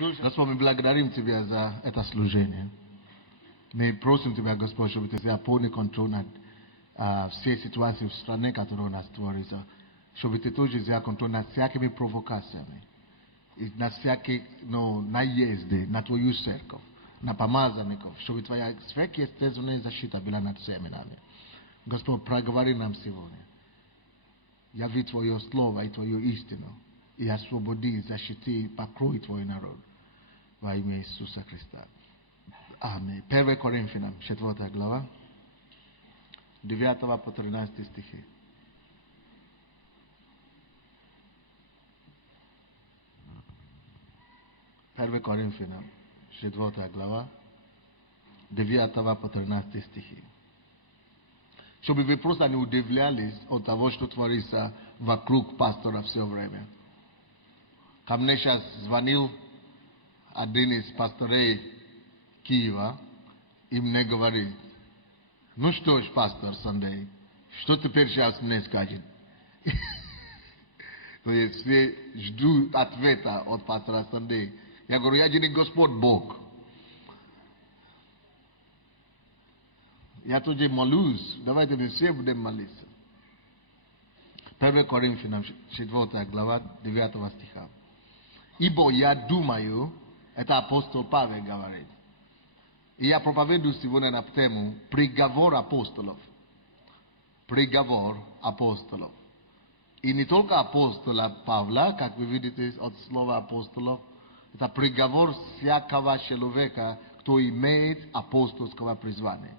Господь, мы благодарим Тебя за это служение. Мы просим Тебя, Господь, чтобы Ты взял полный контроль над всей ситуацией в стране, которая у нас творится. Чтобы Ты тоже взял контроль над всякими провокациями. И над всякими наезды на Твою церковь, на помазанников. Чтобы Твоя сверхъестественная защита была над всеми нами. Господь, проговори нам сегодня. Яви Твое Слово и Твою истину. И освободи, защити, покрой Твой народ. Во имя Иисуса Христа. Аминь. 1 Коринфянам, 4 глава, 9 по 13 стихи. Первый Коринфянам, 4 глава, 9 по 13 стихи. Чтобы вы просто не удивлялись от того, что творится вокруг пастора все время. Ко мне сейчас звонил один из пасторей Киева и мне говорит: ну что ж, пастор Сандей, что теперь сейчас мне скажет? То есть все ждут ответа от пастора Сандей. Я говорю, я же не Господь Бог. Я тоже молюсь. Давайте мы все будем молиться. 1 Коринфянам, 4 глава, 9 стиха. Ибо я думаю, это апостол Павел говорит. И я проповедую сегодня на тему приговор апостолов. Приговор апостолов. И не только апостола Павла, как вы видите от слова апостолов, это приговор всякого человека, кто имеет апостольского призвания.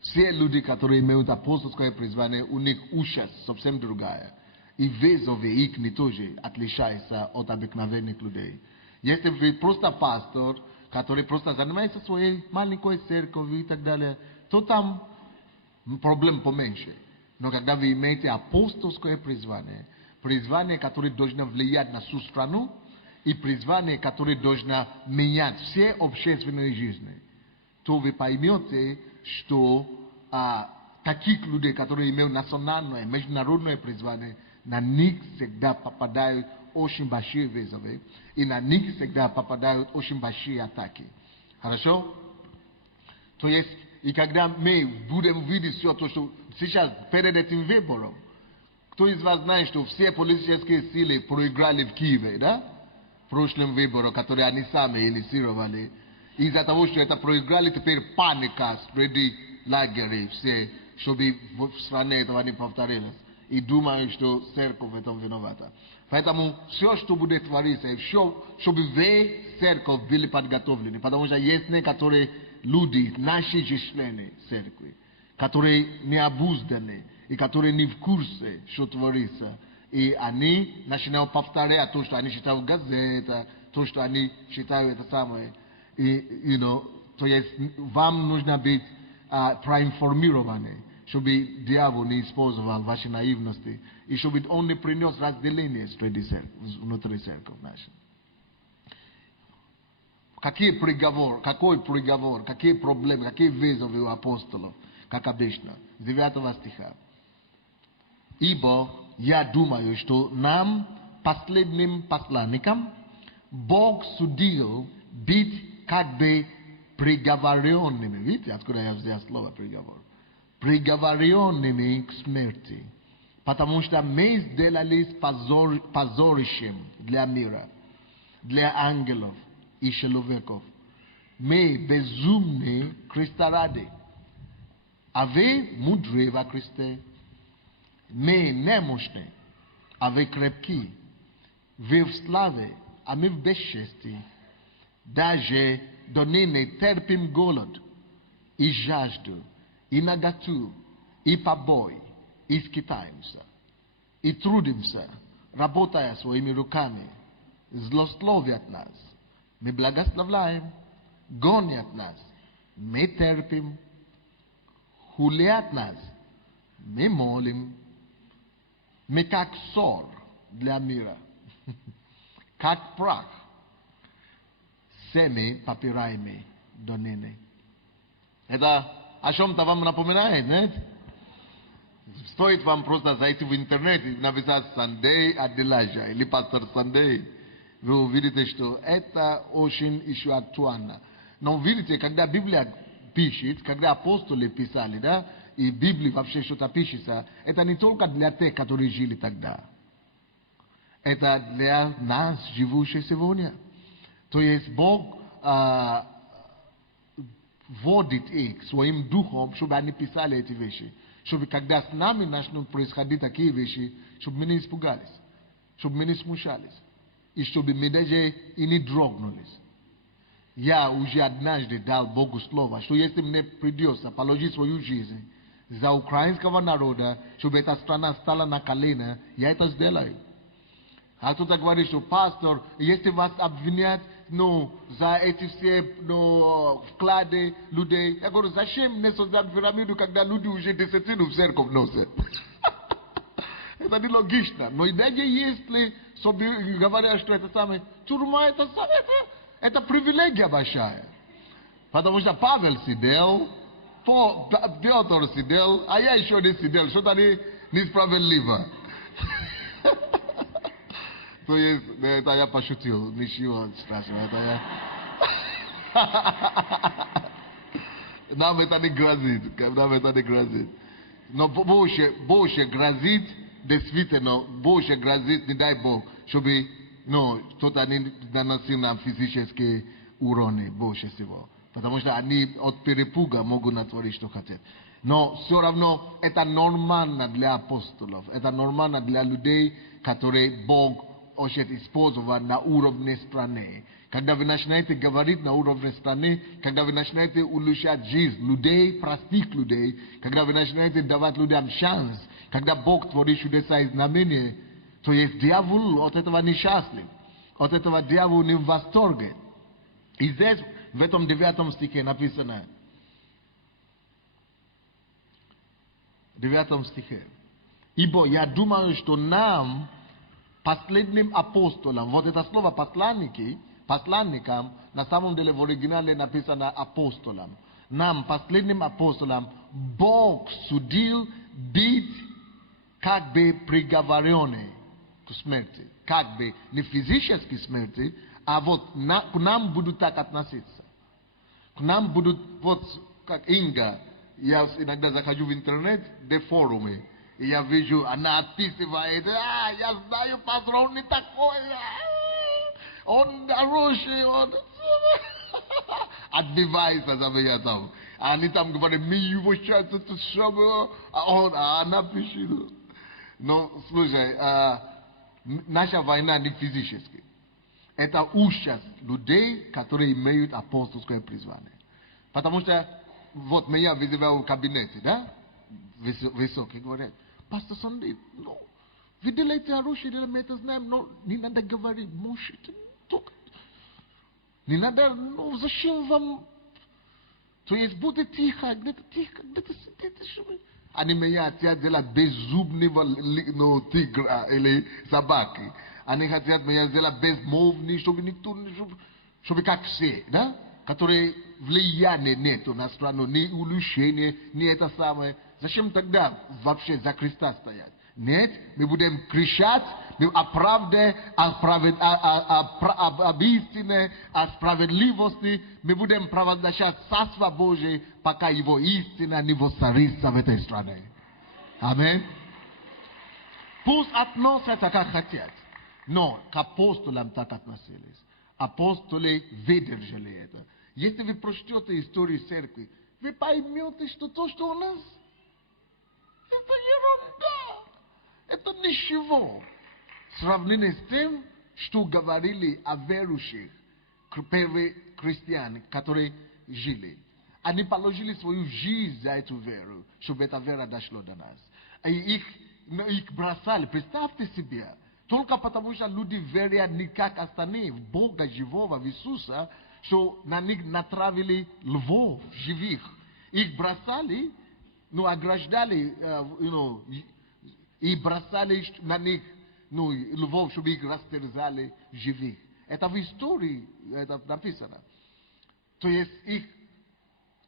Все люди, которые имеют апостольское призвание, у них участь совсем другая. И вызовы их тоже отличаются от обыкновенных людей. Если вы просто пастор, который просто занимается своей маленькой церковью и так далее, то там проблем поменьше. Но когда вы имеете апостольское призвание, которое должно влиять на всю страну, и призвание, которое должно менять все общественные жизни, то вы поймете, что таких людей, которые имеют национальное, международное призвание, на них всегда попадают очень большие вызовы, и на них всегда попадают очень большие атаки. Хорошо? То есть, и когда мы будем видеть все то, что сейчас перед этим выбором, кто из вас знает, что все политические силы проиграли в Киеве, да? В прошлом выборе, который они сами инициировали. Из-за того, что это проиграли, теперь паника среди лагерей все, чтобы в стране этого не повторилось. И думаю, что церковь в этом виновата. Поэтому все, что будет твориться, все, чтобы вы, церковь, были подготовлены. Потому что есть некоторые люди, наши же члены церкви, которые не обузданы, и которые не в курсе, что творится. И они начинают повторять то, что они читают в газетах, то, что они читают это самое. И, то есть вам нужно быть проинформированы, чтобы дьявол не использовал ваши наивности, и чтобы он не принес разделение внутри церкви нашей. Какой приговор, какие проблемы, какие вызовы у апостолов, как обычно. 9 стиха. Ибо я думаю, что нам, последним посланникам, Бог судил быть как бы приговоренными. Видите, откуда я взял слово приговор? Приговоренными к смерти. Потому что мы сделались позорищем для мира, для ангелов и человеков. Мы безумны Христа ради. А вы мудры во Христе. Мы немощны, а вы крепки. Вы в славе, а мы в бесчестии. Даже до ныне терпим голод и жажду, и наготу, и побой, и скитаемся, и трудимся, работая своими руками, злословят нас, мы благословляем, гонят нас, мы терпим, хулят нас, мы молим, мы как ссор для мира, как прах, всеми попираемые до ныне. Это о чем-то вам напоминает, нет? Стоит вам просто зайти в интернет и написать Сандей Аделажа или пастор Сандей. вы увидите, что это очень еще актуально. Но видите, когда Библия пишет, когда апостолы писали, да, и в Библии вообще что-то пишется, это не только для тех, которые жили тогда. Это для нас, живущих сегодня. То есть Бог вводит их своим духом, чтобы они писали эти вещи. Чтобы когда с нами начнут происходить такие вещи, чтобы мы не испугались, чтобы мы не смущались. И чтобы мы даже и не дрогнулись. Я уже однажды дал Богу слово, что если мне придется положить свою жизнь за украинского народа, чтобы эта страна стала на колено, я это сделаю. А кто-то говорит, что пастор, если вас обвинят за эти все вклады людей, я говорю, зачем мне создать пирамиду, когда люди уже десятину в церковь носят? Это нелогично. Но и даже если говорят, что это самое, тюрьма это привилегия большая. Потому что Павел сидел, Петр сидел, а я еще не сидел. Что-то несправедливо. То есть, это я пошутил, ничего страшного. Нам это не грозит. Но больше грозит, действительно, больше грозит, не дай Бог, чтобы кто-то не наносил нам физические уроны, больше всего. Потому что они от перепуга могут натворить, что хотят. Но все равно это нормально для апостолов, это нормально для людей, которые Бог хочет использовать на уровне страны. Когда вы начинаете говорить на уровне страны, когда вы начинаете улучшать жизнь людей, простых людей, когда вы начинаете давать людям шанс, когда Бог творит чудеса и знамения, то есть дьявол от этого несчастлив, от этого дьявол не в восторге. И здесь, в этом 9 стихе написано, 9 стихе, ибо я думаю, что нам, последним апостолам, вот это слово посланникам, на самом деле в оригинале написано апостолам. Нам, последним апостолам, Бог судил быть как бы приговоренный к смерти. Как бы не физической смерти, а вот к нам будут так относиться. К нам будут, вот как Инга, я иногда захожу в интернет, где форумы, и я вижу, она отписывает, я знаю, пастор, он не такой, он хороший, он отбивается за меня там. Они там говорят, мы его сейчас, она пишет. Но, слушай, наша война не физическая. Это участь людей, которые имеют апостольское призвание. Потому что, вот меня вызывают в кабинете, да? Высокий, говорят, пастор Сандей, вы делаете хорошее, мы это знаем, но не надо говорить, можете, не надо, зачем вам, то есть будет тихо, где-то сидите, они меня хотят делать беззубного тигра или собаки, они хотят меня сделать безмолвный, чтобы никто, чтобы как все, да? Которые влияния нету на страну, ни улучшения, ни это самое. Зачем тогда вообще за Христа стоять? Нет, мы будем кричать, мы оправдываем об истине, о справедливости, мы будем провозглашать Царство Божие, пока его истина не воцарится в этой стране. Аминь. Пусть относятся как хотят, но к апостолам так относились. Апостолы выдержали это. Если вы прочтете историю церкви, вы поймете, что то, что у нас, это ерунда. Это ничего. В сравнении с тем, что говорили о верующих, первые христиане, которые жили. Они положили свою жизнь за эту веру, чтобы эта вера дошла до нас. И их бросали. Представьте себе. Только потому, что люди верят не как остальные в Бога живого, в Иисуса, что на них натравили львов живых. Их бросали, ограждали, и бросали на них львов, чтобы их растерзали живых. Это в истории это написано. То есть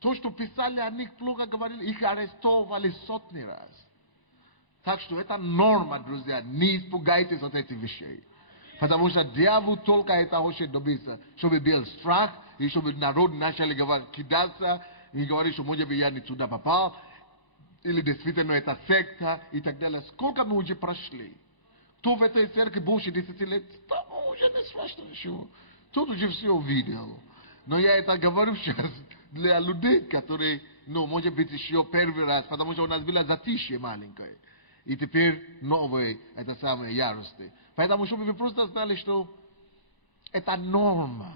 то, что писали о них, плохо говорили, их арестовали сотни раз. Так что это норма, друзья. Не испугайтесь от этих вещей. Потому что дьявол только это хочет добиться, чтобы был страх, и чтобы народ начал кидаться, и говорить, что, может быть, я не туда попал, или действительно это секта, и так далее. Сколько мы уже прошли? Кто в этой церкви больше 10 лет, там уже не страшно ничего. Тот уже все увидел. Но я это говорю сейчас для людей, которые, ну, может быть, еще первый раз, потому что у нас было затишье маленькое. И теперь новые, это самые ярости. Поэтому, чтобы вы просто знали, что это норма.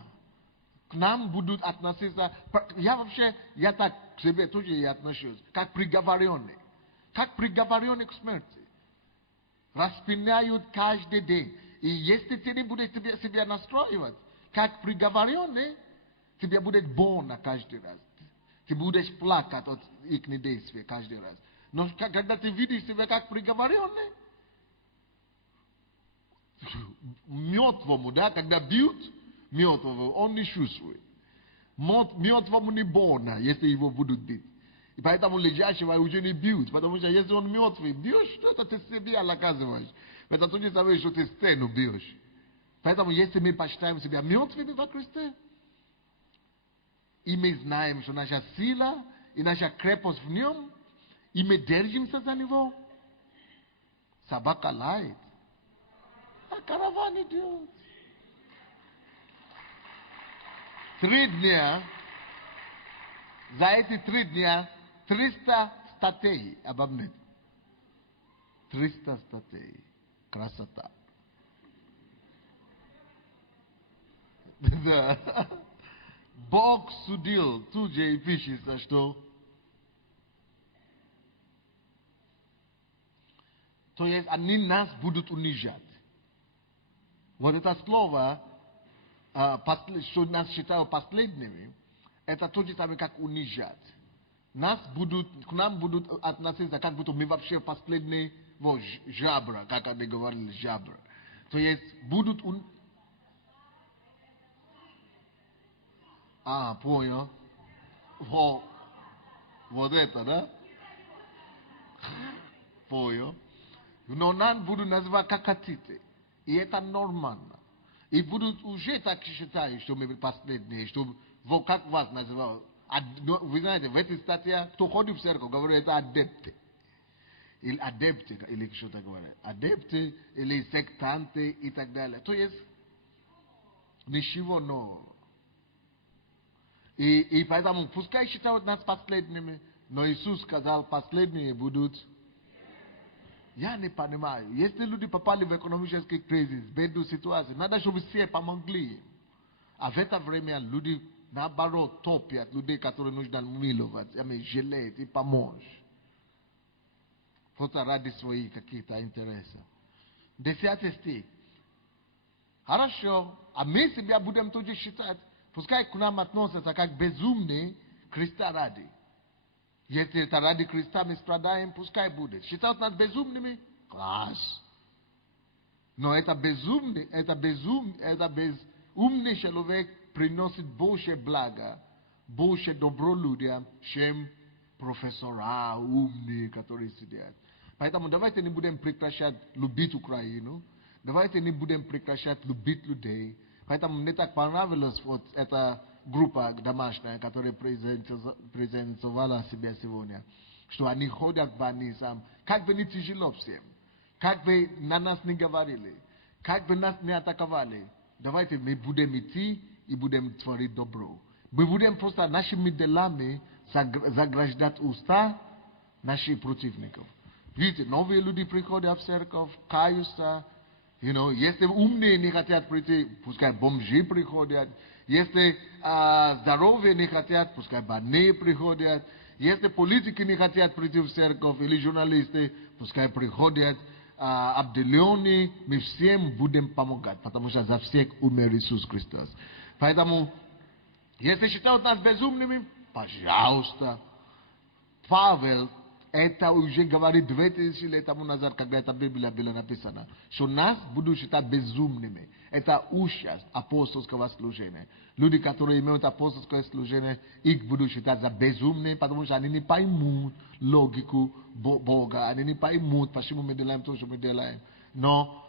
К нам будут относиться... Я так к себе тоже и отношусь, как приговоренный. Как приговоренный к смерти. Распиняют каждый день. И если ты не будешь себя настроивать, как приговоренный, тебе будет больно каждый раз. Ты будешь плакать от их действия каждый раз. Но когда ты видишь себя как приговоренный, мертвому, да, когда бьют мертвого, он не чувствует. Мертвому не больно, если его будут бить. И поэтому лежащего уже не бьют, потому что если он мертвый, бьешь, что-то ты себе наказываешь. Это то же самое, что ты стену бьешь. Поэтому если мы почитаем себя мертвыми во Христе, и мы знаем, что наша сила и наша крепость в нем, и мы держимся за него, собака лает, а караван идет. 3 дня, за эти 3 дня 300 статей обо мне. 300 статей. Красота. Да. Бог судил, тут же и пишется, что то есть они нас будут унижать. Вот это слово, что нас считают последними, это то же самое, как унижать. К нам будут относиться, как будто мы вообще последние жабра, как они говорили, жабра. То есть будут понял. Вот это, да? Понял. Но нас будут называть как хотите. И это нормально. И будут уже так считать, что мы последние, что как вас называют. Вы знаете, в этой статье, кто ходит в церковь, говорит, это адепты. Или адепты, или что-то говорят. Адепты, или сектанты и так далее. То есть, ничего нового. И поэтому, пускай считают нас последними, но Иисус сказал, последние будут. Я не понимаю. Если люди попали в экономический кризис, в бедную ситуацию, надо, чтобы все помогли. А в это время люди, наоборот, топят людей, которые нужно миловать, жалеть и помочь. Просто ради своих каких-то интересов. 10 стих. Хорошо. А мы себя будем тоже считать. Пускай к нам относятся как безумные Христа ради. Если это ради Христа мы страдаем, пускай будет. Считают нас безумными? Класс. Но это безумный человек приносит больше блага, больше добро людям, чем профессора умные, которые сидят. Поэтому давайте не будем прекращать любить Украину. Давайте не будем прекращать любить людей. Поэтому мне так понравилась вот эта группа домашняя, которая презентовала себя сегодня, что они ходят в больницам, как бы не тяжело всем, как бы на нас не говорили, как бы нас не атаковали. Давайте мы будем идти и будем творить добро. Мы будем просто нашими делами заграждать уста наших противников. Видите, новые люди приходят в церковь, каются. Если умные не хотят прийти, пускай бомжи приходят. Если здоровые не хотят, пускай больные приходят. Если политики не хотят прийти в церковь или журналисты, пускай приходят. Обделенные, мы всем будем помогать, потому что за всех умер Иисус Христос. Поэтому, если считают нас безумными, пожалуйста. Павел это уже говорит 2000 лет тому назад, когда эта Библия была написана, что нас будут считать безумными. Это ужас апостольского служения. Люди, которые имеют апостольское служение, их будут считать за безумные, потому что они не поймут логику Бога, они не поймут, почему мы делаем то, что мы делаем. Но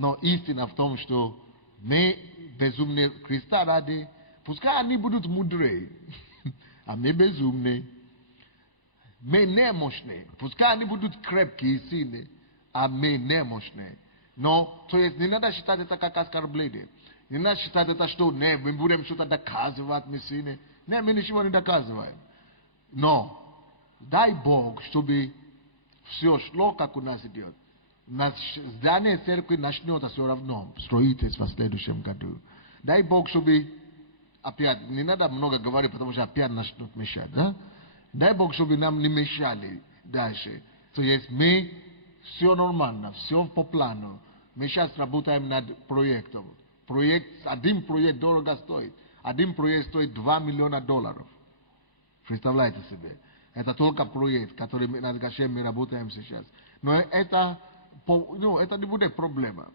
Но истина в том, что мы безумные Христа ради, пускай они будут мудрые, а мы безумные. Мы немощные, пускай они будут крепкие и сильные, а мы немощные. Но, то есть, не надо считать это как оскорбление. Не надо считать это, что не, мы будем что-то доказывать, мы сильные. Не, мы ничего не доказываем. Но, дай Бог, чтобы все шло, как у нас идет. Здание церкви начнется все равно, строительство в следующем году. Дай Бог, чтобы, опять, не надо много говорить, потому что опять начнут мешать, да? Дай Бог, чтобы нам не мешали дальше. То есть мы, все нормально, все по плану. Мы сейчас работаем над проектом. Один проект дорого стоит. Один проект стоит $2 миллиона. Представляете себе? Это только проект, который над которым мы работаем сейчас. Но это не будет проблема.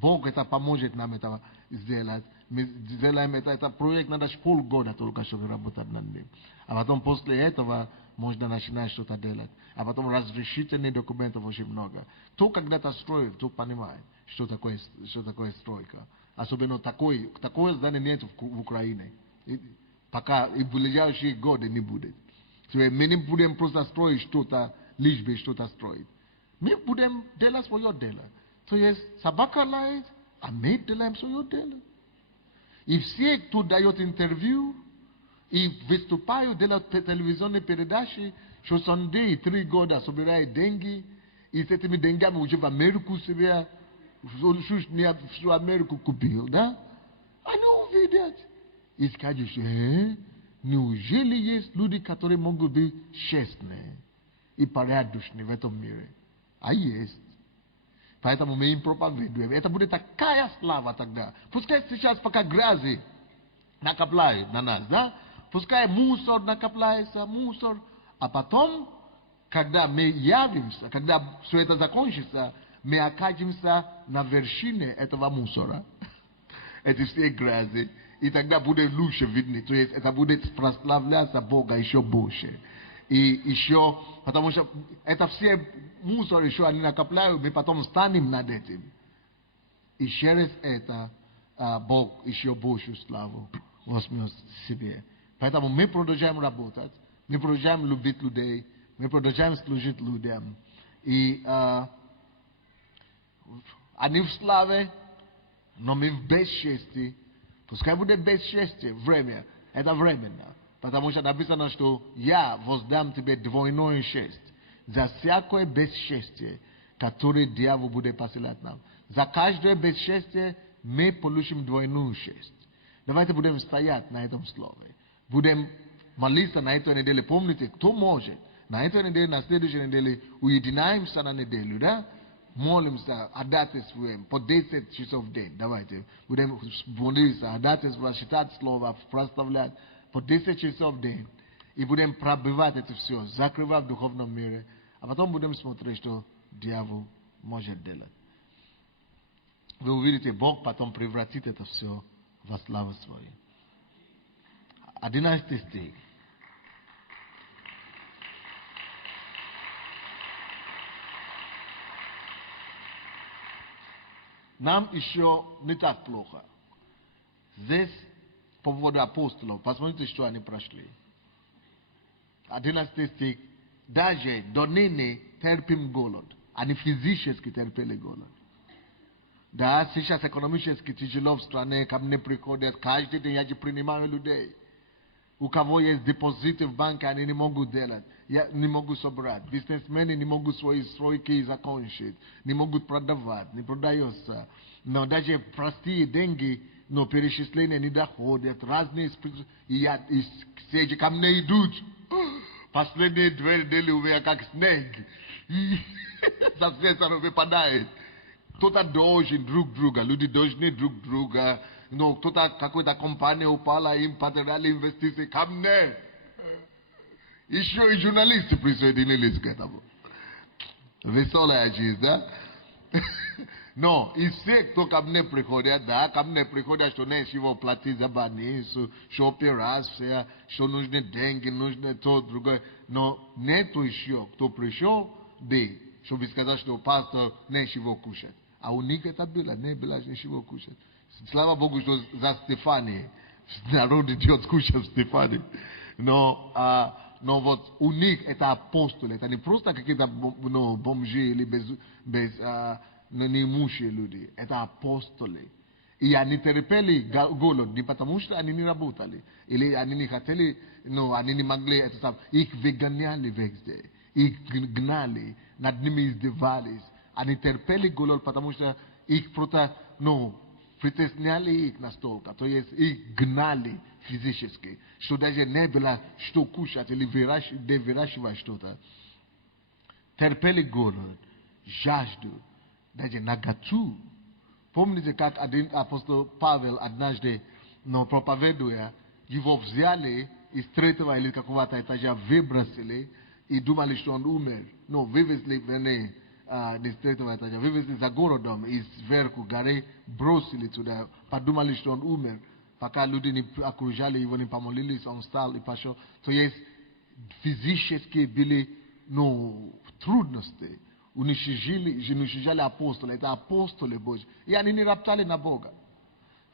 Бог это поможет нам это сделать. Мы сделаем это проект, надо полгода только, чтобы работать над ним. А потом после этого можно начинать что-то делать. А потом разрешительных документов очень много. Кто когда-то строит, кто понимает, что такое стройка. Особенно такое здание нет в Украине. Пока и в ближайшие годы не будет. Мы не будем просто строить что-то, лишь бы что-то строить. Мы будем делать свое дело. То есть собака лает, а мы делаем свое дело. И все, кто дает интервью, и выступают, делают телевизионные передачи, что Sunday 3 года собирают деньги, и с этими деньгами уже в Америку себе, всю Америку купил, да? Они увидят. И скажут, неужели есть люди, которые могут быть честные и порядочные в этом мире? А есть. Поэтому мы им проповедуем. Это будет такая слава тогда. Пускай сейчас пока грязи накопляют на нас, да? Пускай мусор накопляется, а потом, когда мы явимся, когда все это закончится, мы окажемся на вершине этого мусора. Это все грязи. И тогда будет лучше видно. То есть это будет прославляться Бога еще больше. И еще, потому что это все мусор еще они накопляют, мы потом станем над этим. И через это Бог еще большую славу возьмет себе. Поэтому мы продолжаем работать, мы продолжаем любить людей, мы продолжаем служить людям. И они в славе, но мы в бесчестии. Пускай будет бесчестие, время, это временно. Потому что написано, что я воздам тебе двойное честь за всякое бесчестие, которое дьявол будет посылать нам. За каждое бесчестие мы получим двойную честь. Давайте будем стоять на этом слове. Будем молиться на этой неделе. Помните, кто может? На этой неделе, на следующей неделе, уединяемся на неделю, да? Молимся, ходатайствуем по 10 часов в день. Давайте. Будем молиться, ходатайствовать, читать слово, прославлять по 10 часов в день. И будем пробивать это все, закрывать в духовном мире. А потом будем смотреть, что дьявол может делать. Вы увидите, Бог потом превратит это все во славу свою. 11 стих. Нам еще не так плохо. Здесь по поводу апостолов. Посмотрите, что они прошли. 11 стих. Даже до ныне терпим голод. Они физически терпели голод. Да, сейчас экономически тяжело в стране, ко мне приходят. Каждый день я принимаю людей. У кого есть депозиты в банке, они не могут делать, не могут собрать. Бизнесмены не могут свои стройки закончить, не могут продавать, не продается. Но даже простые деньги, но перечисления не доходят. Разные и ко мне идут. Последние 2 недели у меня как снег. Со всех сторон выпадает. Кто-то должен друг друга, люди должны друг друга. Но кто-то, какая-то компания упала, им потеряли инвестиции ко мне. Еще и журналисты присоединились к этому. Веселая жизнь, да? Но и все, кто ко мне приходят, да, ко мне приходят, что нечего платить за больницу, что операция, что нужны деньги, нужно то, другое. Но нету еще, кто пришел, да, чтобы сказать, что пастор нечего кушать. a unik eta bila, ne bila nishimo kusha. Slava Bogu što za Stefani. Narod idiot kusha Stefani. No, вот unik eta apostole, eta не просто какие-то бомжи или без неимущие люди, это апостоли. И они терпели голод, не потому что они не работали, или они не хотели, но они не могли это сам. Их выгоняли везде, их гнали, над ними издевались. Они терпели голод, потому что их просто, притесняли их настолько, то есть их гнали физически, что даже не было что кушать или выращивать что-то. Терпели голод, жажду, даже наготу. Помните, как один апостол Павел однажды, проповедуя, его взяли из третьего или какого-то этажа выбросили и думали, что он умер. Но вывезли из третьего этажа, вывезли за городом и сверху горы бросили туда, подумали, что он умер. Пока люди не окружали его, не помолились, он встал и пошел. То есть физически были трудности. Уничижали апостолы. Это апостолы Божьи. И они не роптали на Бога.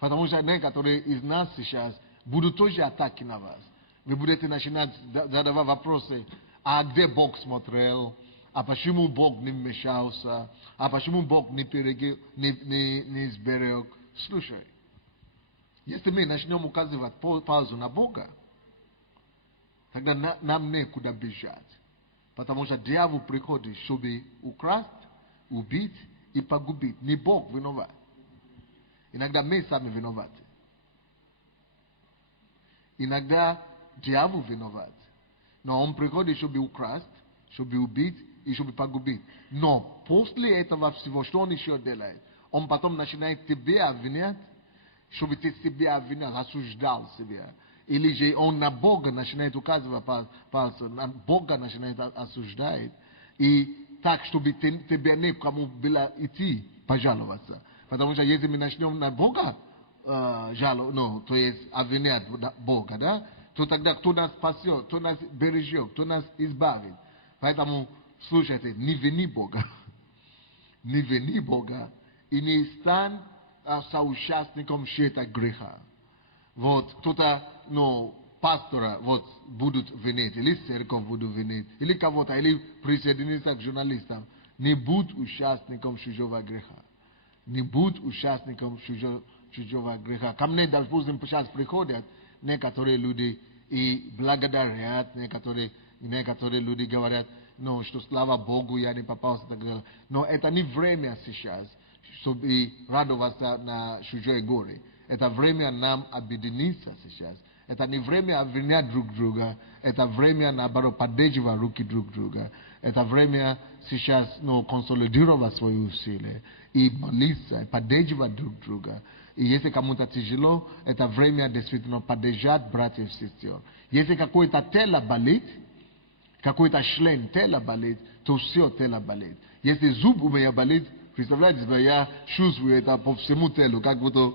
Потому что некоторые из нас сейчас будут тоже атаки на вас. Вы будете начинать задавать вопросы. А где Бог смотрел? А почему Бог не вмешался? А почему Бог не сберег? Слушай. Если мы начнем указывать паузу на Бога, тогда нам некуда бежать. Потому что дьявол приходит, чтобы украсть, убить и погубить. Не Бог виноват. Иногда мы сами виноваты. Иногда дьявол виноват. Но он приходит, чтобы украсть, чтобы убить и чтобы погубить. Но после этого всего, что он еще делает? Он потом начинает тебя обвинять, чтобы ты себя обвинял, осуждал себя. Или же он на Бога начинает указывать пальцем, на Бога начинает осуждать. И так, чтобы тебе некому было идти пожаловаться. Потому что если мы начнем на Бога то есть обвинять Бога, да, то тогда кто нас спасет, кто нас бережет, кто нас избавит. Поэтому, слушайте, не вини Бога. Не вини Бога. И не стань соучастником чьего-то греха. Вот, кто-то, пастора, будут винить, или церковь будут винить, или кого-то, или присоединиться к журналистам. Не будь участником чужого греха. Не будь участником чужого греха. Ко мне, допустим, сейчас приходят некоторые люди и благодарят, некоторые люди говорят, что слава Богу, я не попался, так далее. Но это не время сейчас, чтобы радоваться на чужой горе. Это время нам объединиться сейчас. Это не время обвинять друг друга. Это время, наоборот, поддерживать руки друг друга. Это время сейчас консолидировать свои усилия и молиться, поддерживать друг друга. И если кому-то тяжело, это время действительно поддержать братьев и сестер. Если какое-то тело болит, какой-то член тела болит, то все тело болит. Если зуб у меня болит, представляете, я чувствую это по всему телу, как будто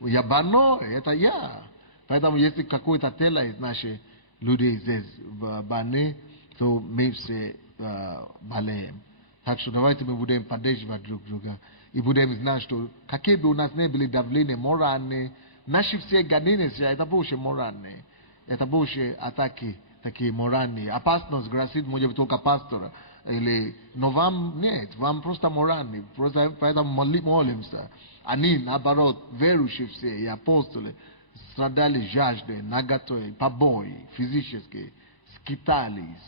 я больной, это я. Поэтому если какое-то тело из наших людей здесь больны, то мы все болеем. Так что давайте мы будем поддерживать друг друга. И будем знать, что какие бы у нас не были давления моральные, наши все гонения, это больше моральные. Это больше атаки такие моральные. Опасность грозит, может быть, только пастора. Но вам нет, вам просто моральные. Просто поэтому молимся. Они, наоборот, верующие все и апостолы, страдали жаждой, наготой, побои, физически, скитались.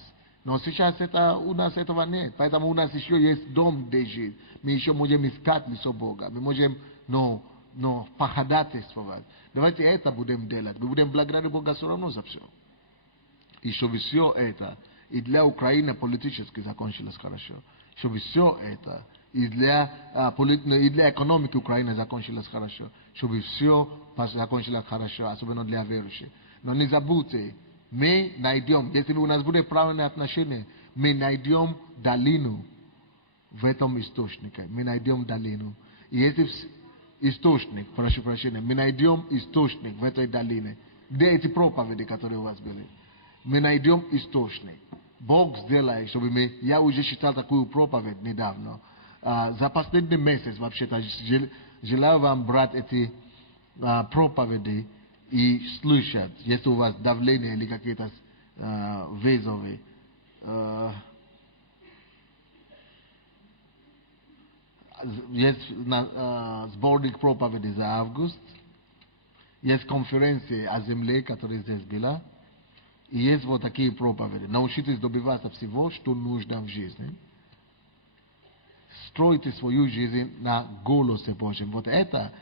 Но сейчас у нас этого нет. Поэтому у нас еще есть дом, где жить. Мы еще можем искать лицо Бога. Мы можем походатайствовать. Давайте это будем делать. Мы будем благодарить Бога все равно за все. И чтобы все это и для Украины политически закончилось хорошо. Чтобы все это и для экономики Украины закончилось хорошо. Чтобы все закончилось хорошо, особенно для верующих. Но не забудьте, мы найдем, если у нас будет правильное отношение, мы найдем долину в этом источнике. Мы найдем долину. И если источник, прошу прощения, мы найдем источник в этой долине. Где эти проповеди, которые у вас были? Мы найдем источник. Бог сделает, чтобы я уже читал такую проповедь недавно. за последний месяц, вообще-то, желаю вам брать эти проповеди и слушать, если у вас давление или какие-то вызовы. Есть сборник проповедей за август. Есть конференция о земле, которая здесь была. И есть вот такие проповеди. Научитесь добиваться всего, что нужно в жизни. Стройте свою жизнь на голосе Божьем. Вот это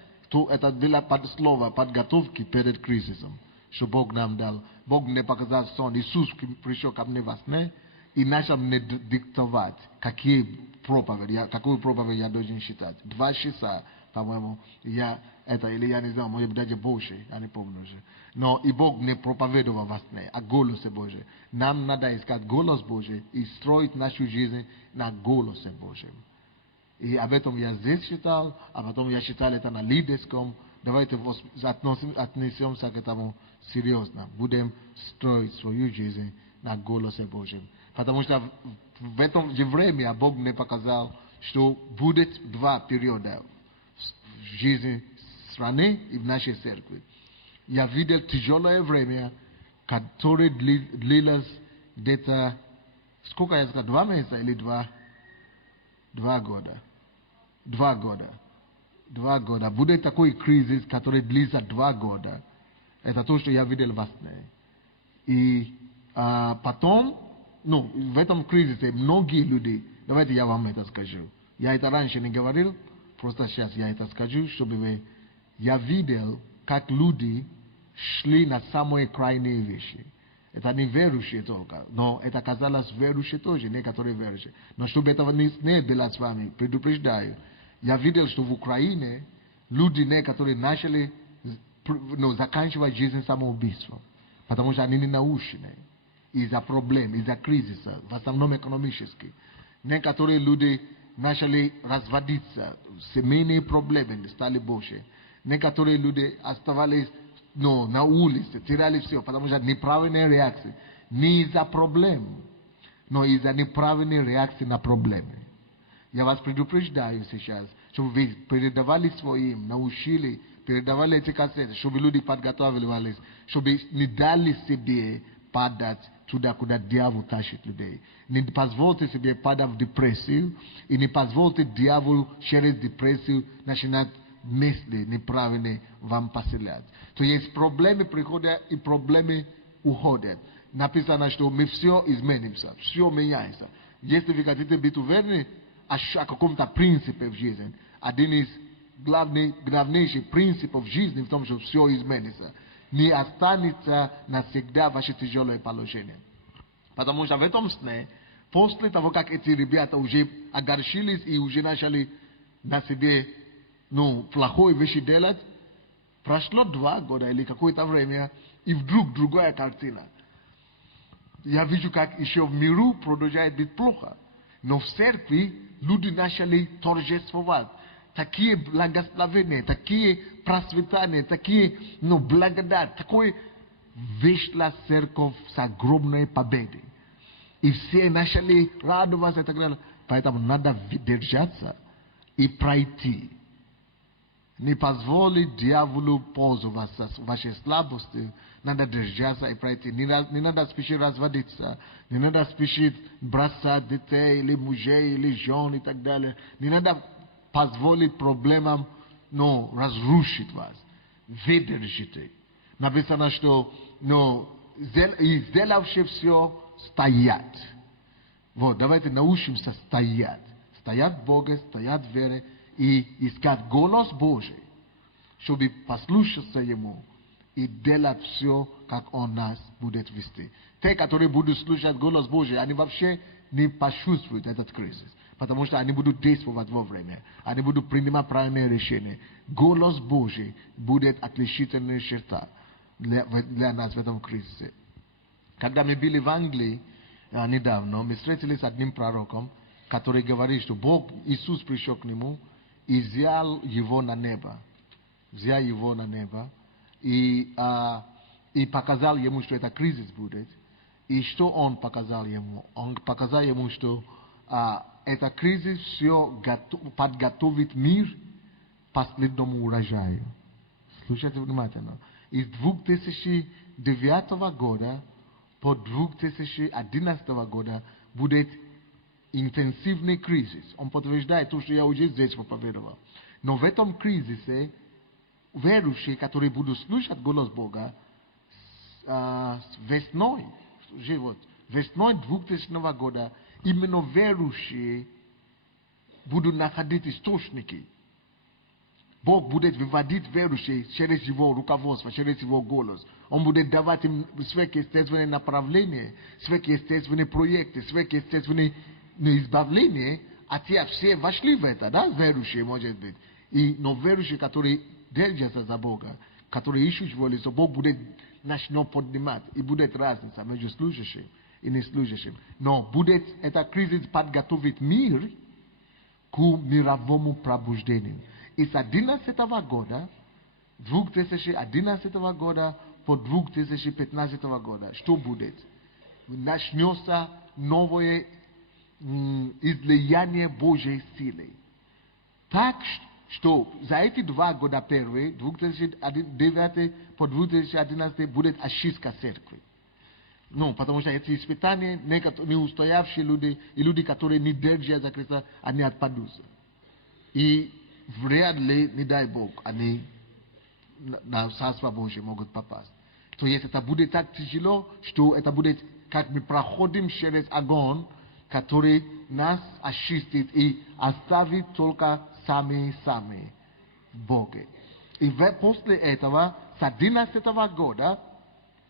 для слова подготовки перед кризисом, что Бог нам дал. Бог мне показал сон. Иисус пришел ко мне во сне и начал мне диктовать, какую проповедь я должен читать. 2 часа, по-моему, или я не знаю, может быть, даже больше, я не помню уже. Но и Бог мне проповедовал во сне о голосе Божьем. Нам надо искать голос Божий и строить нашу жизнь на голосе Божьем. И об этом я здесь читал, а потом я читал это на лидерском. Давайте отнесемся к этому серьезно. Будем строить свою жизнь на голосе Божьем. Потому что в этом же время Бог мне показал, что будет 2 периода в жизни страны и в нашей церкви. Я видел тяжелое время, которое длилось где-то, сколько я сказал, 2 месяца или 2 года? 2 года. 2 года. Будет такой кризис, который длится 2 года. Это то, что я видел во сне. И потом, в этом кризисе многие люди, давайте я вам это скажу. Я это раньше не говорил, просто сейчас я это скажу, чтобы я видел, как люди шли на самые крайние вещи. Это не верующие только, но это казалось верующие тоже, некоторые верующие. Но чтобы этого не было с вами, предупреждаю. Я видел, что в Украине люди некоторые начали заканчивать жизнь самоубийством, потому что они не научены из-за проблем, из-за кризиса, в основном экономически. Некоторые люди начали разводиться, семейные проблемы стали больше. Некоторые люди оставались на улице, теряли все, потому что неправильная реакция. Не из-за проблем, но из-за неправильной реакции на проблемы. Я вас предупреждаю сейчас, чтобы вы передавали своим, научили, передавали эти кассеты, чтобы люди подготавливались, чтобы не дали себе падать туда, куда дьявол тащит людей. Не позвольте себе падать в депрессию, и не позвольте дьяволу через депрессию начинать мысли неправильные вам поселять. То есть проблемы приходят и проблемы уходят. Написано, что мы все изменимся, все меняется. Если вы хотите быть уверены о каком-то принципе в жизни, один из главнейших принципов жизни в том, что все изменится. Не останется навсегда ваше тяжелое положение. Потому что в этом сне, после того, как эти ребята уже огорчились и уже начали на себе плохое вещи делать, прошло 2 года или какое-то время, и вдруг другая картина. Я вижу, как еще в миру продолжает быть плохо. Но в церкви люди начали торжествовать. Такие благословения, такие просветания, такие благодать. Такой вышла церковь с огромной победой. И все начали радоваться и так далее. Поэтому надо держаться и пройти. Не позволить дьяволу пользоваться вашей слабостью. Надо держаться и пройти. Не надо спешить разводиться. Не надо спешить бросать детей, или мужей, или жен и так далее. Не надо позволить проблемам разрушить вас. Выдержите. Написано, что сделавшие все стоят. Вот, давайте научимся стоять. Стоять в Боге, стоять в вере и искать голос Божий, чтобы послушаться Ему и делать все, как Он нас будет вести. Те, которые будут слушать голос Божий, они вообще не почувствуют этот кризис, потому что они будут действовать вовремя, они будут принимать правильные решения. Голос Божий будет отличительная черта для нас в этом кризисе. Когда мы были в Англии недавно, мы встретились с одним пророком, который говорит, что Бог, Иисус пришел к нему и взял его на небо. Взял его на небо и показал ему, что это кризис будет. И что он показал ему? Он показал ему, что эта кризис все подготовит мир к последнему урожаю. Слушайте внимательно. Из 2009 года по 2011 года будет интенсивный кризис. Он подтверждает то, что я уже здесь проповедовал. Но в этом кризисе верующие, которые будут слушать голос Бога, весной 2000 года, именно верующие будут находить источники. Бог будет выводить верующих через его руководство, через его голос. Он будет давать им сверхъестественные направления, сверхъестественные проекты, сверхъестественные избавления, а те все вошли в это, да, верующие, может быть. Но верующие, которые держатся за Бога, которые ищут его лицо, Бог будет начнет поднимать, и будет разница между служащим и неслужащим. Но будет эта кризис подготовить мир к мировому пробуждению. И с 2011 года по 2015 года, что будет? Начнется новое излияние Божьей силы. Так что за эти 2 года первые, 2009 по 2011, будет очистка церкви. Ну, потому что эти испытания, не устоявшие люди, и люди, которые не держат за Христа, они отпадутся. И вряд ли, не дай Бог, они на Царство Божие могут попасть. То есть это будет так тяжело, что это будет, как мы проходим через огонь, который нас очистит и оставит только сами в Боге. И после этого, с 2011 года,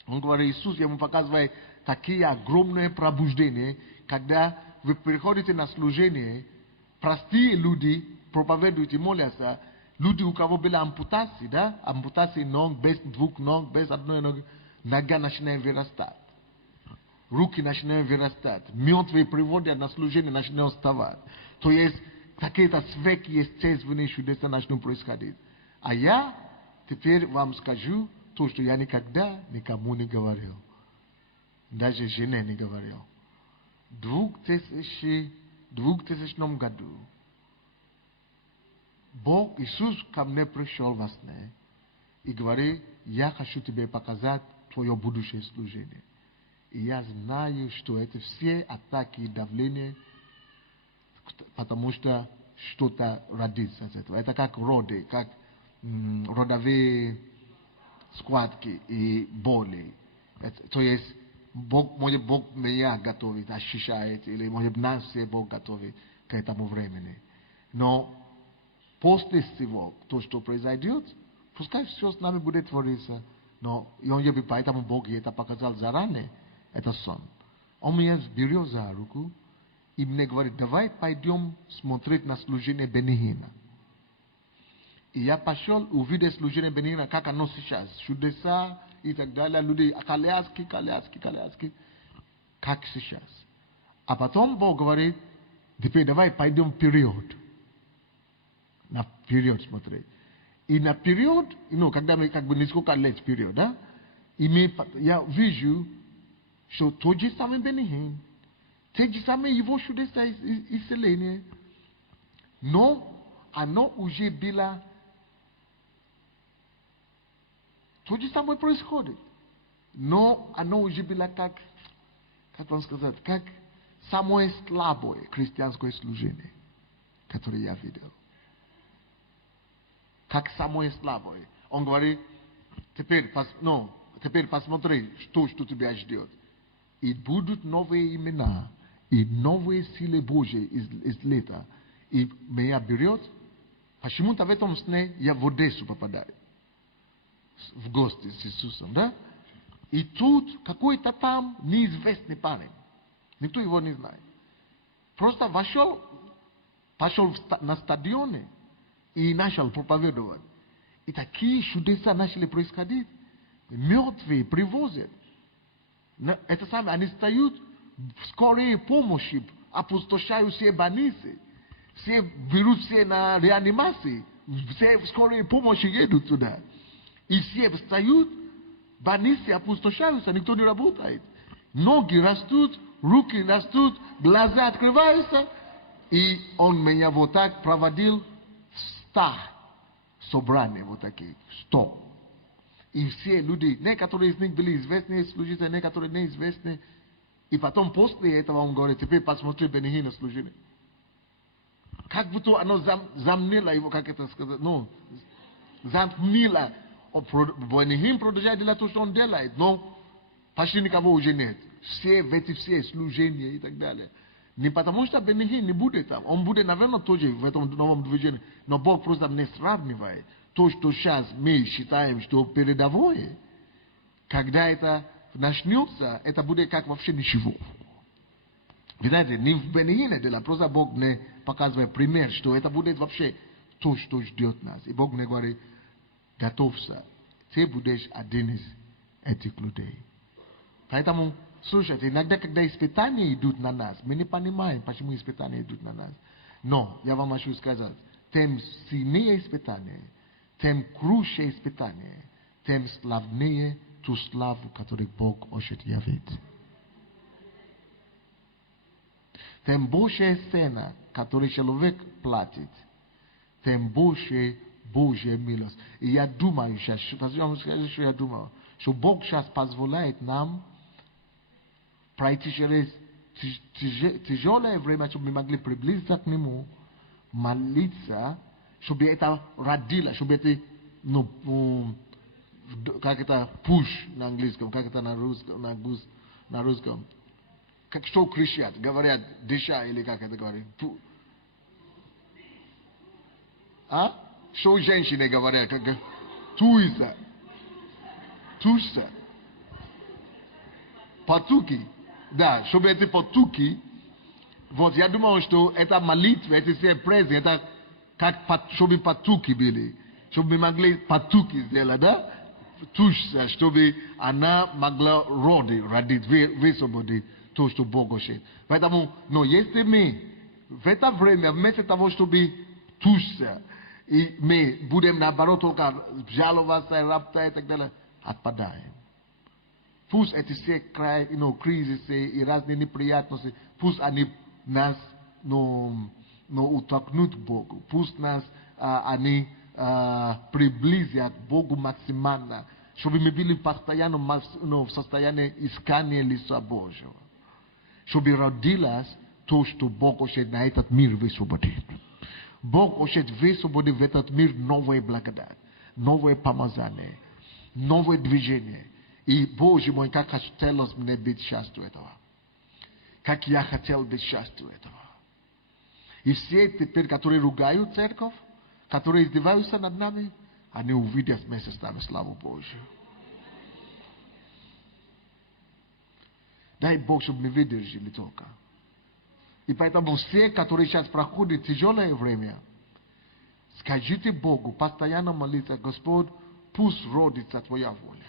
он говорит, Иисус ему показывает такие огромные пробуждения, когда вы приходите на служение, простые люди проповедуют и молятся, люди, у кого были ампутации, да, ампутации ног, без 2 ног, без одной ноги, нога начинает вырастать. Руки начинают вырастать. Мертвые приводят на служение, начинают вставать. То есть, какие-то сверхъестественные чудеса начнут происходить. А я теперь вам скажу то, что я никогда никому не говорил. Даже жене не говорил. В 2000 году Бог, Иисус ко мне пришел во сне и говорит, я хочу тебе показать твое будущее служение. И я знаю, что это все атаки и давления, потому что что-то родится от этого. Это как роды, как родовые схватки и боли. То есть, может Бог меня готовит, ощущает, или может нас все Бог готовит к этому времени. Но после всего, то, что произойдет, пускай все с нами будет твориться, но и он бы поэтому Бог ей это показал заранее, это сон. Он меня берет за руку и мне говорит, давай пойдем смотреть на служение Бенихина. И я пошел, увидел служение Бенихина, как оно сейчас, чудеса и так далее, люди, коляски, как сейчас. А потом Бог говорит, теперь давай пойдем вперед. На период смотреть. И на период, когда мы как бы несколько лет вперед, да, и я вижу, что тот же самый Бенихин, те же самые его чудеса исцеления, но оно уже было, то же самое происходит, но оно уже было как вам сказать, как самое слабое христианское служение, которое я видел. Как самое слабое. Он говорит, теперь посмотри, что тебя ждет. И будут новые имена, и новые силы Божьи из лета. И меня берет, почему-то в этом сне я в Одессу попадаю. В гости с Иисусом, да? И тут какой-то там неизвестный парень. Никто его не знает. Просто пошел на стадионе и начал проповедовать. И такие чудеса начали происходить. Мертвые привозят. Это самое, они встают в скорее помощи, опустошают все больницы. Все берут все на реанимации. Все в скорее помощи едут туда. И все встают, больницы опустошаются, никто не работает. Ноги растут, руки растут, глаза открываются. И он меня вот так проводил 100 собраний вот таких, 100. И все люди, некоторые из них были известные служители, некоторые неизвестные. И потом после этого он говорит, теперь посмотри Бенни Хин служили. Как будто оно замнило его, как это сказать, ну, замкнило. Бенни Хин продолжает делать то, что он делает, но почти никого уже нет. Все в эти все служения и так далее. Не потому что Бенни Хин не будет там. Он будет, наверное, тоже в этом новом движении. Но Бог просто не сравнивает то, что сейчас мы считаем, что передовое. Когда это начнется, это будет как вообще ничего. Вы знаете, не в Бенни Хине дело, просто Бог не показывает пример, что это будет вообще то, что ждет нас. И Бог мне говорит, готовься, ты будешь один из этих людей. Поэтому, слушайте, иногда, когда испытания идут на нас, мы не понимаем, почему испытания идут на нас. Но, я вам хочу сказать, тем сильнее испытания, тем круче испытания, тем славнее ту славу, которую Бог хочет явить. Тем больше цена, которую человек платит, тем больше Божья милость. И я думаю сейчас, что я думаю, что Бог сейчас позволяет нам пройти через тяжелое время, чтобы мы могли приблизиться к Нему, молиться, чтобы это родило, чтобы это, ну, как это push на английском, как это на русском. Как что кричат, говорят, дыша или как это говорят. А? Что женщины говорят, как туйся. Потуки. Да, чтобы эти потуки, вот я думал, что это молитва, эти все призы, это как чтобы потуки были. Чтобы мы могли потуки сделать, да? Тушься, чтобы она могла родить, высвободить то, что Бог хочет. Поэтому, но если мы в это время, вместо того, чтобы тушься, и мы будем наоборот только жаловаться, роптать и так далее, отпадаем. Пусть эти все кризисы и разные неприятности, пусть они нас утолкнут к Богу. Пусть нас они приблизят к Богу максимально, чтобы мы были постоянно в состоянии искания лица Божьего. Чтобы родилось то, что Бог хочет на этот мир высвободить. Бог хочет высвободить в этот мир новое благодать, новое помазание, новое движение. И, Боже мой, как хотелось мне быть частью этого. Как я хотел быть частью этого. И все теперь, которые ругают церковь, которые издеваются над нами, они увидят вместе с нами славу Божью. Дай Бог, чтобы мы выдержали только. И поэтому все, которые сейчас проходят тяжелое время, скажите Богу, постоянно молиться, Господь, пусть родится Твоя воля.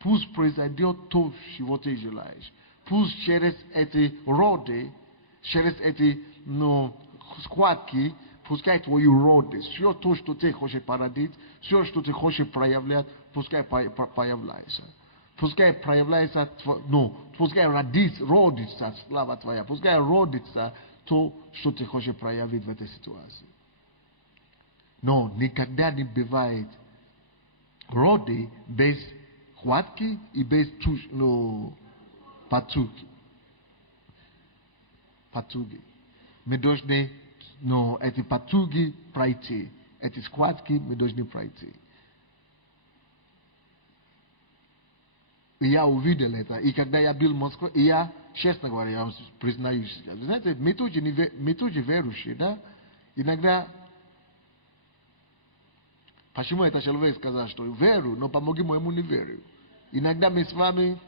Пусть произойдет то, чего Ты желаешь. Пусть через эти роды, через эти схватки, пускай Твои роды, все то, что Ты хочешь породить, все, что Ты хочешь проявлять, пускай появляется. Пускай проявляется, пускай родится слава Твоя, пускай родится то, что Ты хочешь проявить в этой ситуации. Но никогда не бывает роды без хватки и без потуги. Мы должны эти потуги пройти, эти схватки мы должны пройти. И я увидел это. И когда я был в Москве, и я, честно говоря, я признаюсь, вы знаете, мы тоже верующие, да? Иногда, почему этот человек сказал, что верю, но помоги моему неверию. Иногда мы с вами,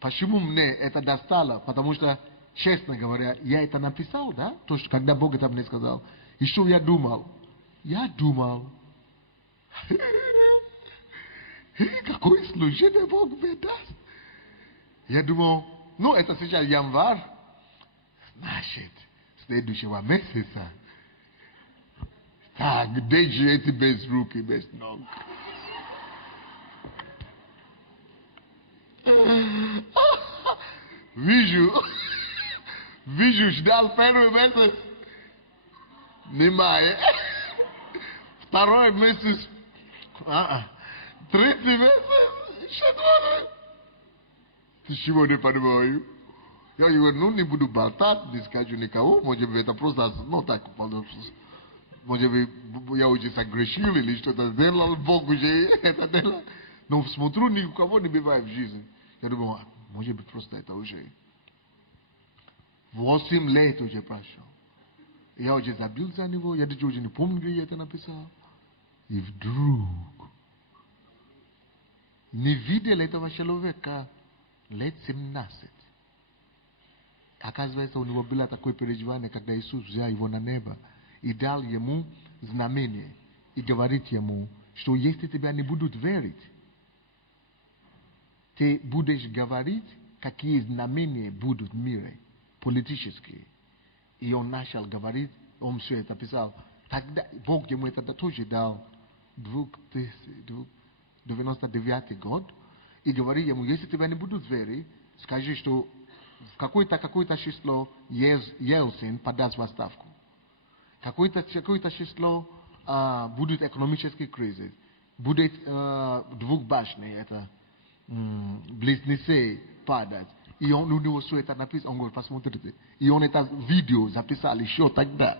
почему мне это достало? Потому что, честно говоря, я это написал, да? То, что когда Бог это мне сказал. И что я думал? Какое служение Бог мне даст? Я думал, это сейчас январь, значит, следующего месяца. Так, где же эти без руки, без ног? Вижу, ждал первый месяц. Немає. Второй месяц. Третий месяц. Четвертый. Ты чего не понимаю? Я говорю, ну не буду болтать, не скажу никого. Может быть, это просто, ну так, может быть, я уже согрешил или что-то сделал, Бог уже это делал. Но смотрю, ни у кого не бывает в жизни. Я думаю, может быть, просто это уже 8 лет уже прошло. Я уже забил за него, я даже уже не помню, где я это написал. И вдруг не видел этого человека лет 17. Оказывается, у него было такое переживание, когда Иисус взял его на небо и дал ему знамение. И говорит ему, что если тебя не будут верить, ты будешь говорить, какие знамения будут в мире, политические. И он начал говорить, он все это писал. Тогда Бог ему это тоже дал 1999 год. И говорит ему, если тебя не будут верить, скажи, что в какое-то число Ельцин подаст в отставку. Какое-то число будет экономический кризис. Будет двухбашенный, это близнецы падать. И он у него все это написано, он говорит, посмотрите. И он это видео записал еще тогда.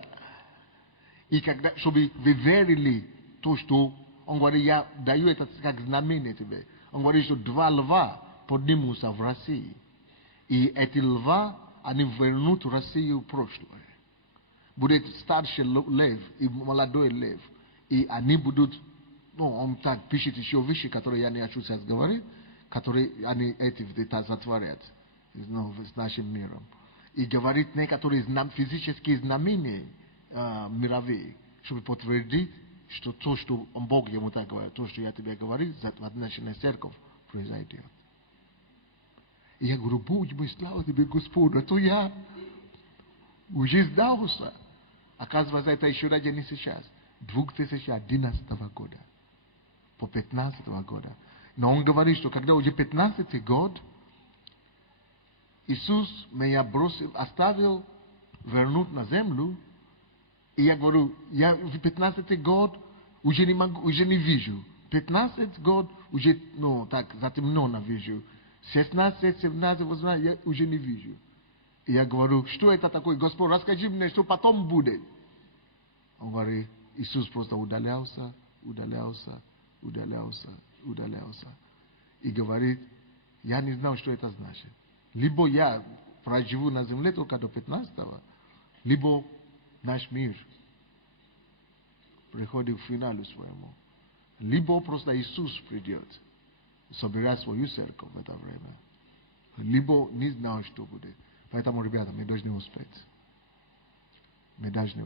И когда, чтобы вы верили то, что он говорит, я даю это как знамение тебе. Он говорит, что 2 льва поднимутся в России. И эти льва, они вернут Россию в прошлое. Будет старший лев и молодой лев. И они будут, ну, он так пишет еще вещи, которые я не хочу сейчас говорить, которые они эти где-то затворят с нашим миром. И говорит некоторые физические знамения мировые, чтобы подтвердить, что то, что Бог ему так говорит, то, что я тебе говорю, в отношении церковь произойдет. И я говорю, Бог мой, слава тебе, Господь, а то я уже сдался. Оказывается, это еще даже не сейчас. 2011 года. По 15 года. Но он говорит, что когда уже 15 год, Иисус меня бросил, оставил, вернуть на землю. И я говорю, я в 15 год уже не могу, уже не вижу. 15 год уже, ну, так, затемненно вижу. 16, 17, 18, я уже не вижу. И я говорю, что это такое? Господь, расскажи мне, что потом будет. Он говорит, Иисус просто удалялся. И говорит, я не знал, что это значит. Либо я проживу на земле только до 15-го, либо наш мир приходит к финалу своему. Либо просто Иисус придет, собирать свою церковь в это время. Либо не знал, что будет. Поэтому, ребята, мы должны успеть. Мы должны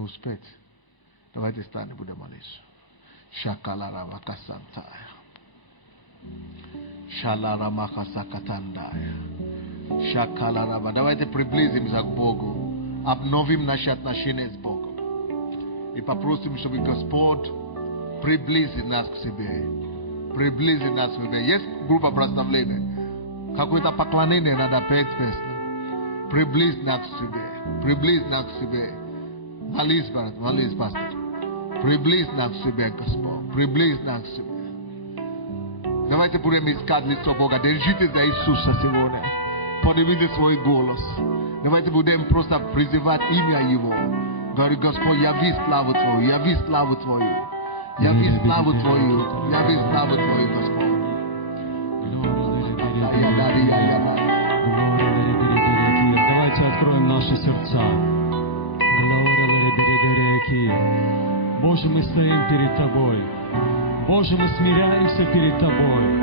успеть. Давайте встанем, будем молиться. Шакаларава касантая. Шаларама касакатандая. Шакаларава. Давайте приблизимся к Богу. Обновим наши отношения с Богом. И попросим, чтобы Господь приблизил нас к себе. Есть группа прославления. Какое-то поклонение надо петь песню. Приблизь нас к себе. Молись, брат, молись, пастор. Приблизь нас к себе, Господь. Приблизь нас к себе. Давайте будем искать лицо Бога. Держите за Иисуса сегодня. Поднимите свой голос. Давайте будем просто призывать имя Его. Говори, Господь, яви славу Твою, яви славу Твою. Яви славу Твою, Господь. Давайте откроем наши сердца. Боже, мы стоим перед Тобой. Боже, мы смиряемся перед Тобой.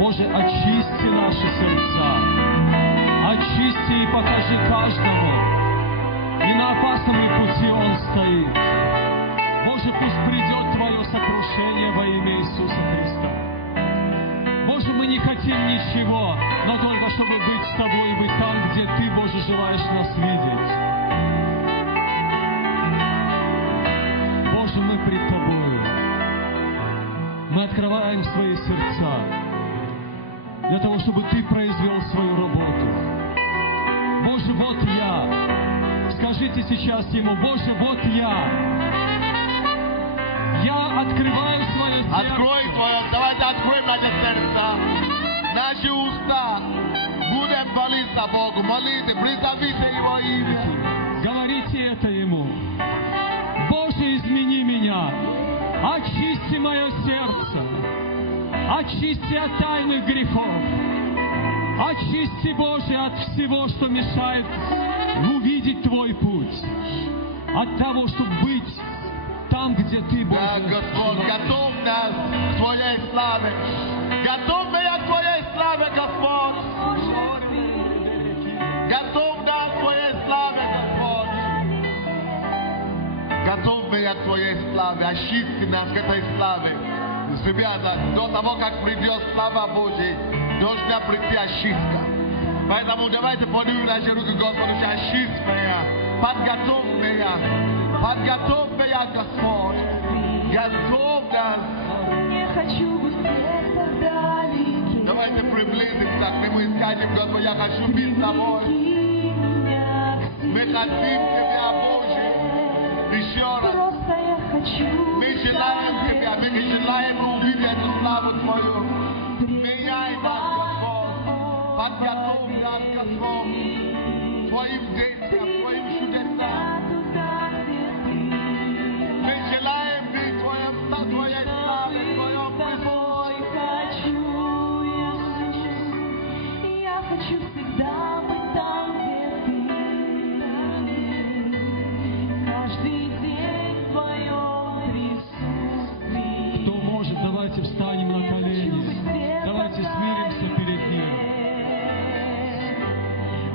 Боже, очисти наши сердца. Очисти и покажи каждому. И на опасном ли пути он стоит. Боже, пусть придет Твое сокрушение во имя Иисуса Христа. Боже, мы не хотим ничего, но только чтобы быть с Тобой и быть там, где Ты, Боже, желаешь нас видеть. Боже, мы пред Тобою. Мы открываем свои сердца. для того, чтобы Ты произвел свою работу. Боже, вот я. Скажите сейчас Ему: Боже, вот я. Я открываю свое сердце. Открой твое, давайте откроем наше сердце, наши уста. Будем молиться Богу, молите, призовите Его имя. Говорите это Ему. Боже, измени меня. Очисти мое сердце. Очисти от тайных грехов. Очисти, Боже, от всего, что мешает увидеть Твой путь. От того, чтобы быть там, где Ты, Да, Боже. Господь, готов нас к Твоей славе. Готов меня к Твоей славе, Господь. Готов нас к Твоей славе, Господь. Готов меня к Твоей славе. Очисти нас к этой славе. Ребята, до того, как придет слава Божья, должна прийти очистка. Поэтому давайте поднимем наши руки Господу, очисть меня, подготовь меня, Господь. Готов нас. Не хочу быть где-то вдалеке. Давайте приблизимся к Нему и скажем: Господь, я хочу быть с Тобой. Мы хотим Тебя, Боже, еще раз. Просто я хочу. Мы желаем Тебя, мы желаем увидеть эту славу Твою. Меняй нас, Господь. Подготовь нас, Господь, Твоим действиям, Твоим чудесам. Мы желаем быть в Твоей славе, в Твоем присутствии. Я хочу всегда быть там, где Ты. Каждый день в Твоем присутствии. Кто может, давайте встанем на колени. Давайте смиримся перед Ним.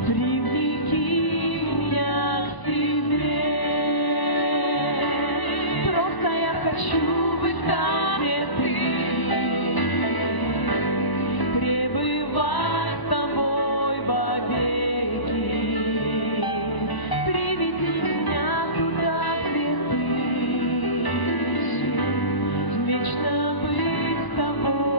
Привлеки меня к себе. Просто я хочу быть там, где Ты. Пребывать с Тобой вовеки. Приведи меня туда, где Ты. Вечно быть с Тобой.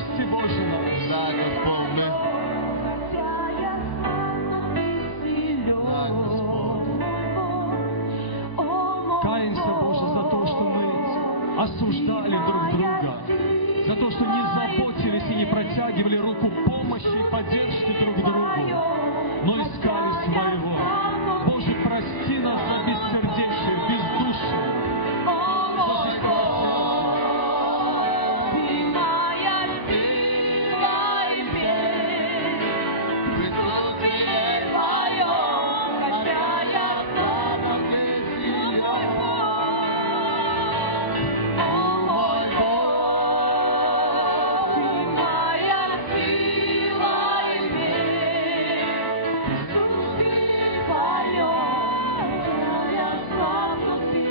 очисти, Боже, нас. Да, Господь, мы. Хотя я слаб, ты силен. Да, Господь. О, мой Каемся, Боже, за то, что мы осуждали друг друга, за то, что не заботились и не протягивали руку помощи и поддержки друг другу, но искали своего. Боже, прости нас за бессердечие, бездушие. Ты моя сила и песнь, присутствие Твое, хотя я слаб, Ты силен. О, мой Бог, Ты моя сила и песнь, присутствие Твое, хотя я слаб, но Ты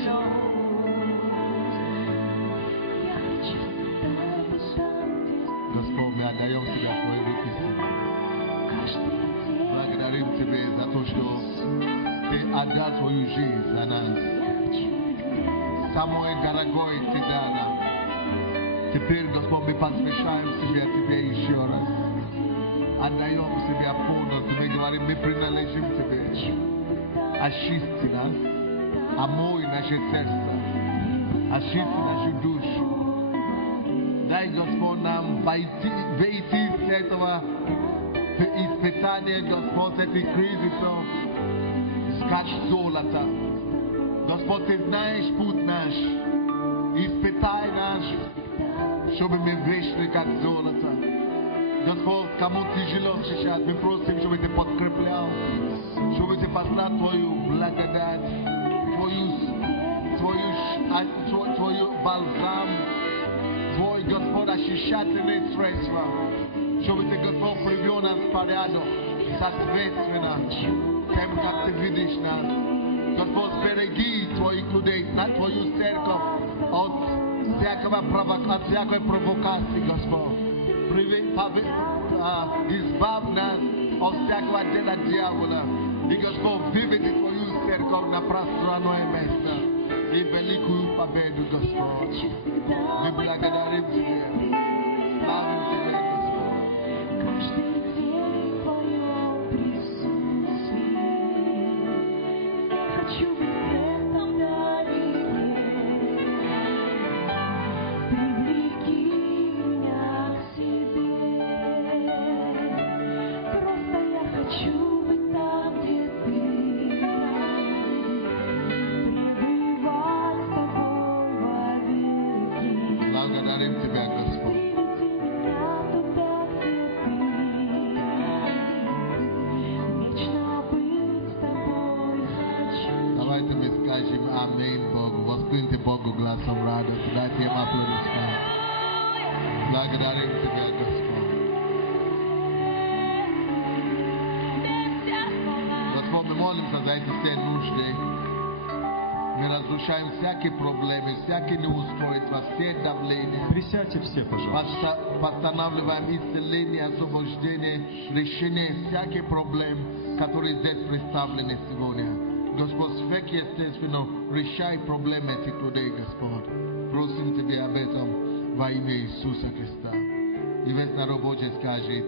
силен. Я хочу всегда быть там, где Господь, мы отдаем себя в Твои руки. каждый день. Благодарим Тебя за то, что Ты отдал свою жизнь за нас. Я хочу здесь. Самое дорогое Ты дал нам. Теперь, Господь, мы посвящаем себя Тебе еще раз. Отдаем себя полностью. Мы говорим, мы принадлежим Тебе. Очисти нас. Омой наше сердце. Очисти нашу душу. Дай, Господь, нам войти из этого испытания, Господь, с этих кризисов, искать золото. Господь, Ты знаешь путь наш. Испытай нас, чтобы мы вышли как золото. Господь, кому тяжело сейчас, мы просим, чтобы Ты подкреплял, чтобы Ты послал Твою благодать, Твою бальзам, Твой, Господь, очищательное средство, чтобы Ты, Господь, привел нас в порядок, соответственно тем, как Ты видишь нас. Господь, береги Твоих людей, на Твою церковь от всякой провокации, Господь. Избавь нас от всякого дела дьявола. И, Господь, выведи Твою церковь на пространное место и великую победу, Господь. Мы благодарим Тебя. Славим Тебя, Господь. Каждый день в Твоем присутствии. Хочу быть светом дали привлеки меня к себе. Просто я хочу быть там, где Ты, пребывать с Тобой вовеки. Благодарим Тебя, Господь. Приведи меня туда, где Ты, вечно быть с Тобой хочу. Давайте мы скажем аминь Богу. Восприньте Богу глазом радости. Дайте Ему аплодисменты. Благодарим Тебя, Господь. Господь, мы молимся за эти все нужды. Мы разрушаем всякие проблемы, всякие неустройства, все давления. Присядьте все, пожалуйста. Постанавливаем исцеление, освобождение, решение всяких проблем, которые здесь представлены сегодня. Господь, сверхъестественно решай проблемы этих людей, Господь. Просим Тебя об этом во имя Иисуса Христа. И весь народ Божий скажет